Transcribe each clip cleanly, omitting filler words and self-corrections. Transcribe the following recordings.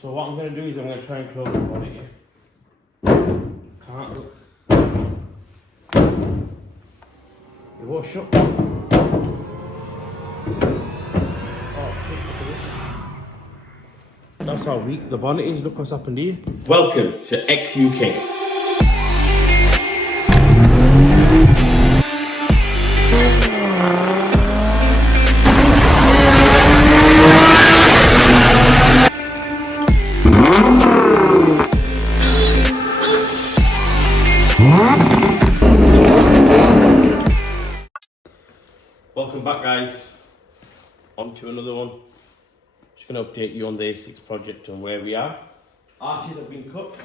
So what I'm going to do is I'm going to try and close the bonnet here. Can't look. It won't shut. Oh, shit, look at this. That's how weak the bonnet is. Look what's happened here. Welcome to XUK. Welcome back, guys. On to another one. Just going to update you on the A6 project and where we are. Arches have been cut.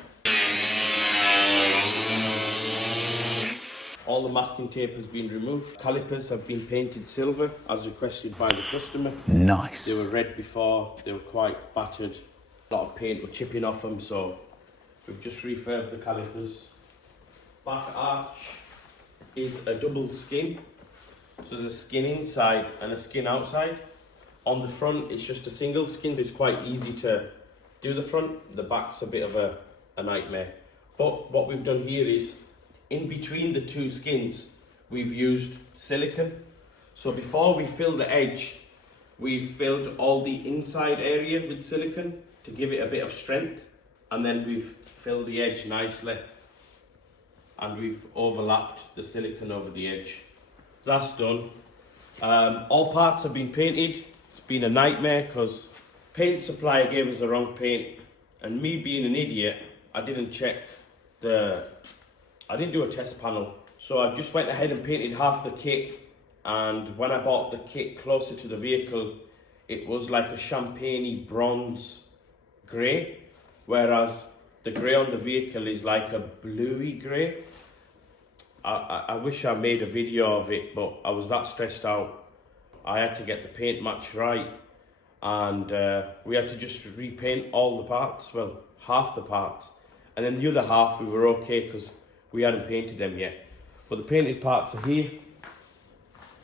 All the masking tape has been removed. Calipers have been painted silver as requested by the customer. Nice. They were red before, they were quite battered. A lot of paint was chipping off them, so we've just refurbed the calipers. Back arch is a double skin. So there's a skin inside and a skin outside. On the front, it's just a single skin. It's quite easy to do the front. The back's a bit of a nightmare. But what we've done here is, in between the two skins, we've used silicone. So before we fill the edge, we've filled all the inside area with silicone to give it a bit of strength. And then we've filled the edge nicely. And we've overlapped the silicone over the edge. That's done. All parts have been painted. It's been a nightmare because paint supplier gave us the wrong paint, and me being an idiot, I didn't check I didn't do a test panel, so I just went ahead and painted half the kit. And when I bought the kit closer to the vehicle, it was like a champagne bronze grey, whereas the grey on the vehicle is like a bluey grey. I wish I made a video of it, but I was that stressed out. I had to get the paint match right, and we had to just repaint all the parts, well, half the parts, and then the other half we were okay because we hadn't painted them yet. But the painted parts are here.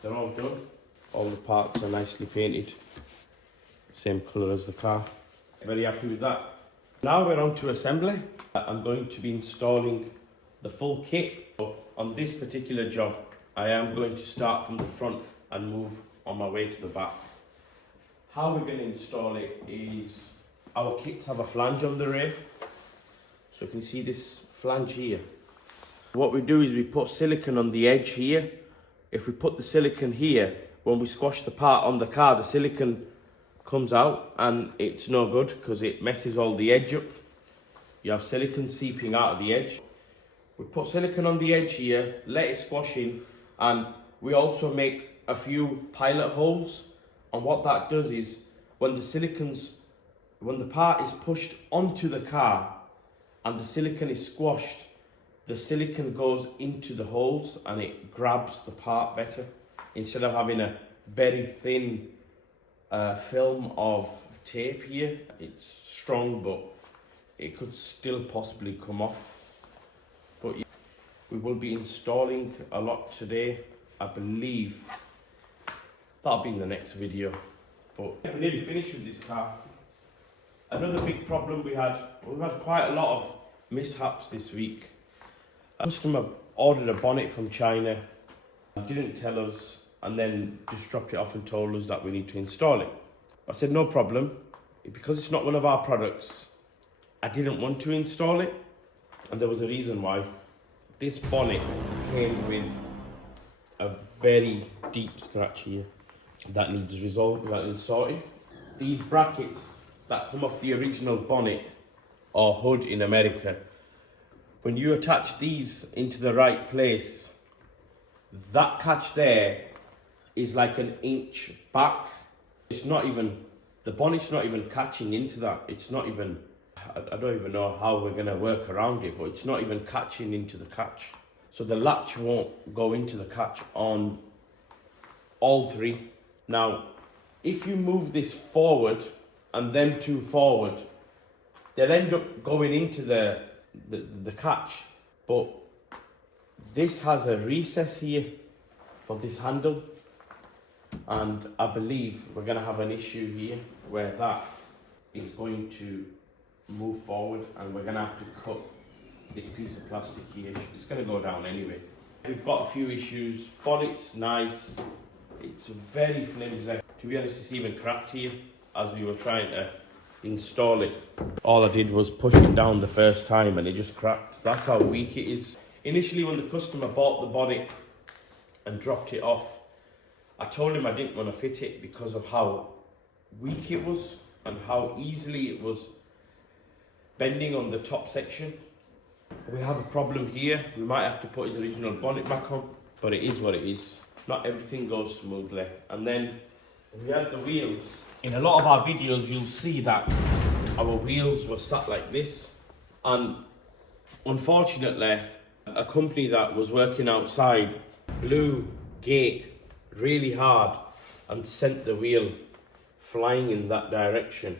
They're all done. All the parts are nicely painted, same colour as the car. Very happy with that. Now we're on to assembly. I'm going to be installing the full kit. So on this particular job, I am going to start from the front and move on my way to the back. How we're going to install it is, our kits have a flange on the rear. So you can see this flange here. What we do is we put silicone on the edge here. If we put the silicone here, when we squash the part on the car, the silicone comes out and it's no good because it messes all the edge up. You have silicone seeping out of the edge. We put silicone on the edge here, let it squash in, and we also make a few pilot holes. And what that does is, when the part is pushed onto the car and the silicone is squashed, the silicone goes into the holes and it grabs the part better, instead of having a very thin film of tape here. It's strong, but it could still possibly come off. But we will be installing a lot today, I believe. That'll be in the next video. But we're nearly finished with this car. Another big problem we've had quite a lot of mishaps this week. A customer ordered a bonnet from China, didn't tell us, and then just dropped it off and told us that we need to install it. I said no problem, because it's not one of our products, I didn't want to install it, and there was a reason why. This bonnet came with a very deep scratch here that needs resolved, that needs sorted. These brackets that come off the original bonnet or hood in America, when you attach these into the right place, that catch there is like an inch back. It's not even, the bonnet's not even catching into that. It's not even, I don't even know how we're going to work around it, but it's not even catching into the catch. So the latch won't go into the catch on all three. Now, if you move this forward and them two forward, they'll end up going into the catch. But this has a recess here for this handle, and I believe we're going to have an issue here where that is going to move forward, and we're gonna have to cut this piece of plastic here. It's gonna go down anyway. We've got a few issues. Bonnet's nice. It's very flimsy. To be honest, it's even cracked here as we were trying to install it. All I did was push it down the first time and it just cracked. That's how weak it is. Initially, when the customer bought the bonnet and dropped it off, I told him I didn't want to fit it because of how weak it was and how easily it was bending on the top section. We have a problem here. We might have to put his original bonnet back on, but it is what it is. Not everything goes smoothly. And then we had the wheels. In a lot of our videos, you'll see that our wheels were sat like this. And unfortunately, a company that was working outside blew gate really hard and sent the wheel flying in that direction.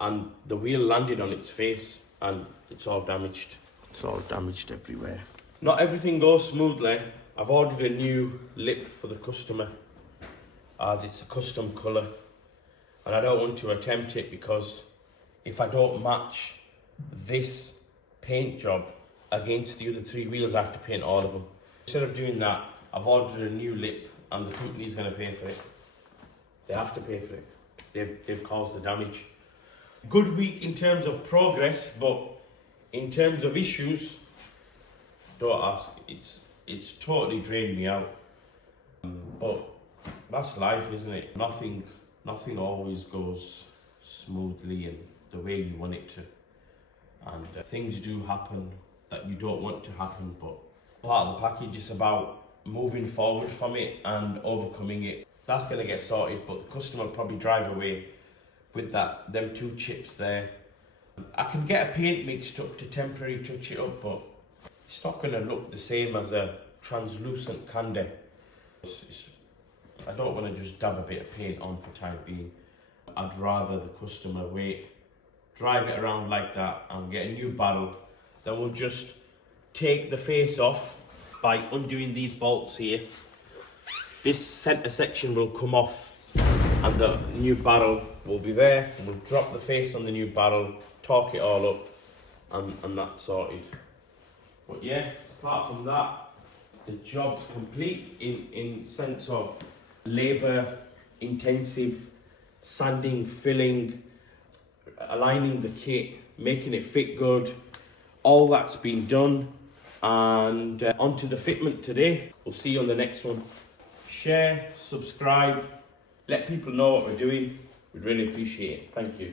And the wheel landed on its face and it's all damaged. It's all damaged everywhere. Not everything goes smoothly. I've ordered a new lip for the customer as it's a custom colour, and I don't want to attempt it because if I don't match this paint job against the other 3 wheels, I have to paint all of them. Instead of doing that, I've ordered a new lip and the company's going to pay for it. They have to pay for it. They've caused the damage. Good week in terms of progress, but in terms of issues, don't ask. It's totally drained me out. But that's life, isn't it? Nothing always goes smoothly and the way you want it to. And things do happen that you don't want to happen, but part of the package is about moving forward from it and overcoming it. That's going to get sorted, but the customer will probably drive away with them 2 chips there. I can get a paint mixed up to temporarily touch it up, but it's not going to look the same as a translucent candy. I don't want to just dab a bit of paint on for time being. I'd rather the customer wait, drive it around like that and get a new barrel. Then we'll just take the face off by undoing these bolts here. This centre section will come off and the new barrel will be there. And we'll drop the face on the new barrel, torque it all up, and that's sorted. But yeah, apart from that, the job's complete in sense of labour intensive, sanding, filling, aligning the kit, making it fit good. All that's been done, and onto the fitment today. We'll see you on the next one. Share, subscribe, let people know what we're doing. We'd really appreciate it. Thank you.